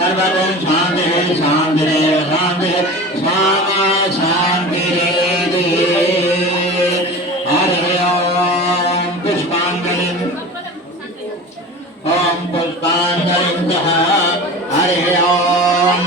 सर्वतो शांति शांति शांति स्वामा शांति हरि ओम पुष्पांजलिं हरि ओम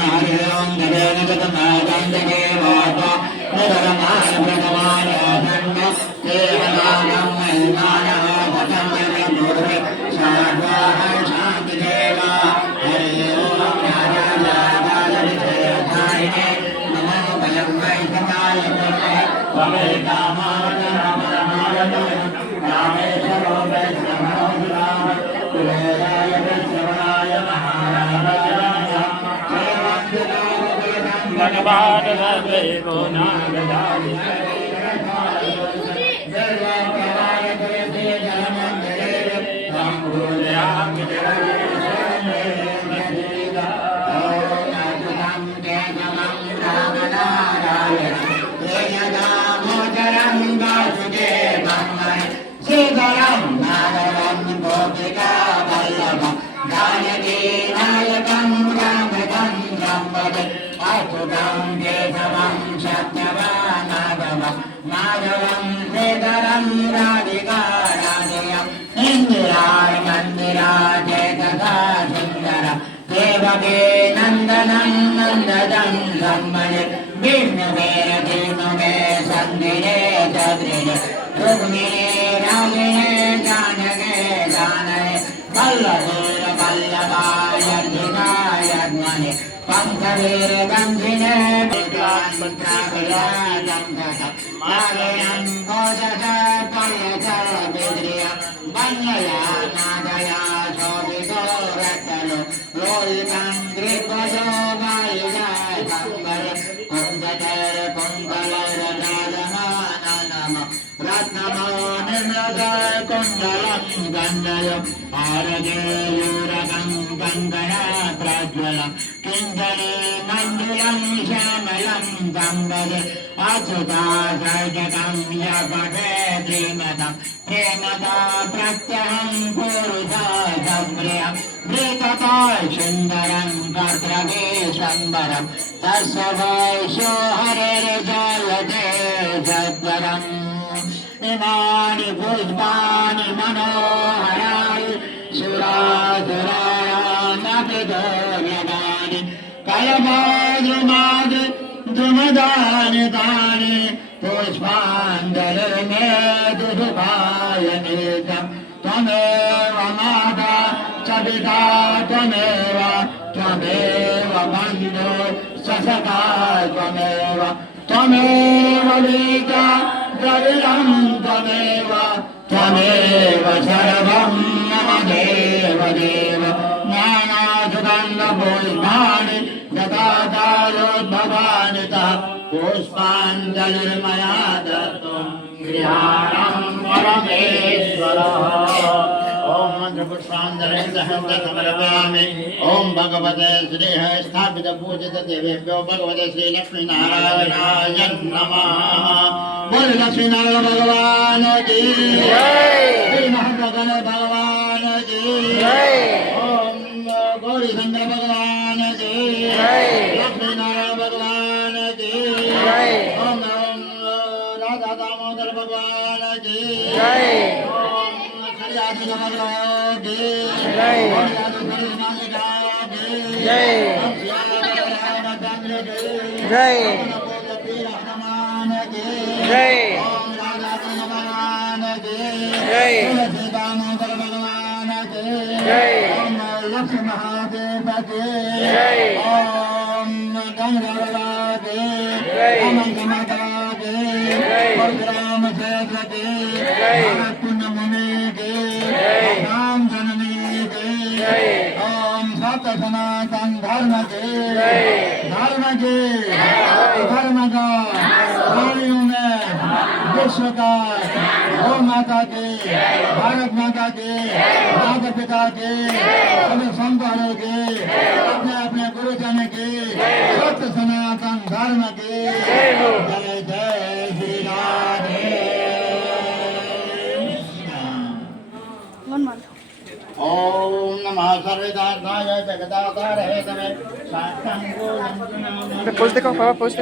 हरि ओम गणगतमागंधे वाता निरमाय प्रथमाय धन्य देहनागं महिमानः भजन्ते पूर्वे शाद्वाः शांति देवा हरि ओम राजाधिराजाधिराजाय नमो भयंकराय त्वमे कामाय रामेश्वरो देवो नागदानि माधवं श्रीधरं राधिकाराजयं इन्दिराय मन्दिराजयतथा सुन्दर देवके नन्दनं नन्ददं सम्मये विष्णुवे विष्णुवे सन्दिरे चद्रिरे रुक्मिणे रागिणे जानके जानये वल्लभेर वल्लभाय धिकाय ज्ञाने पंकवीर गंधिने मालयं भोजस पल्लस विद्रिया वन्नया नादया शोभितो रत्तलो लोलितं ग्रीवजो गायिका संवरे कुंजतर कुंडलर राजमाननम रत्नमो निर्मलस कुंडलं गन्धय आरगेयुरगं गङ्गया प्रज्वलं किञ्जले मण्डलं श्यामलं गङ्गये अच्युता सर्जकं यपठे श्रीमतं प्रेमदा प्रत्यहं पुरुषा सम्प्रियं वृतता सुन्दरं कर्तृगेशम्बरं तस्य वैशो हरिर्जयते सत्वरम् इमानि पुष्पाणि मनोहराणि सुरासुराणामपि दोर्लभानि कलमाजुमादि दुमदानि तानि पुष्पाञ्जलिर्मेदुसुभायनीतं त्वमेव माता च पिता त्वमेव त्वमेव बन्धो सखा त्वमेव त्वमेव वीता द्रविणं त्वमेव त्वमेव सर्वं मम देव देव नानासुगन्धपुष्पाणि ददातारोद्भवानि तः पुष्पाञ्जलिर्मया दत्तं गृहाणं परमेश्वरः ओम मंत्रपुष्पाञ्जलिं समर्पयामि ओम भगवते श्रीः स्थापित पूजित देवेभ्यो भगवते श्री लक्ष्मीनारायणाय नमः बोल लक्ष्मीनारायण भगवान की जय श्री महाभगवान भगवान की जय ओम गौरी शंकर भगवान की जय लक्ष्मीनारायण भगवान की जय ओम राधा दामोदर भगवान की जय जय जय जय जय जय लक्ष्मी महादेव के जय ओम गंगा के अनंत माता के परशुराम क्षेत्र के पुण्य मुनि के राम जननी के ओम सत्य सनातन धर्म के धर्म का प्राणियों में विश्व का गौ माता के भारत माता के माता पिता के सभी संतानों के अपने अपने गुरुजन के सत्य सनातन धर्म के जय जय श्री राधे। ओम नमः सर्वदाताय जगदातारे तमे साक्षांगो पोस्ट देखो पापा पोस्ट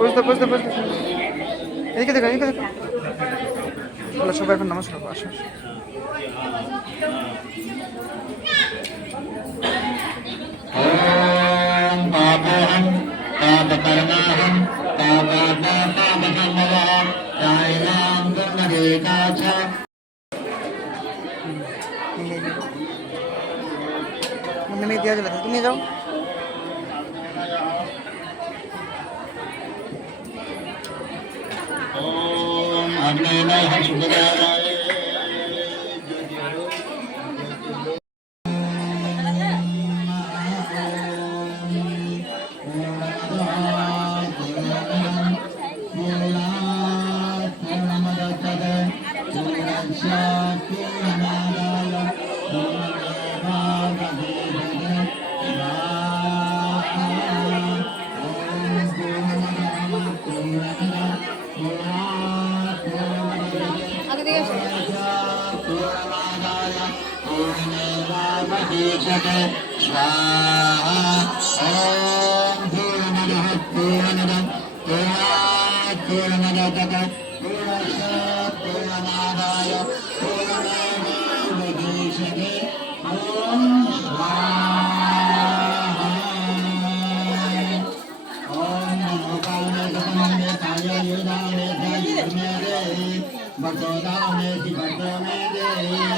देखो पोस्ट এদিকে দেখো সবাই এখন নমস্কার করবো আসো ओम पापहं पापकर्माहं पापसंभवं कायनां कर्मदेकाच मैं दिया चला तुम जाओ ओम अग्निमय शुभदाय स्वाहा ॐ पूर्णमदः पूर्णमिदं पूर्णमुदच्यते पूर्णस्य पूर्णमादाय पूर्णमेवावशिष्यते ॐ स्वाहा ॐ नमो कालमेकमन्ये कालयुधाने कालयुर्मे देहि भक्तोदाने भक्तो मे देहि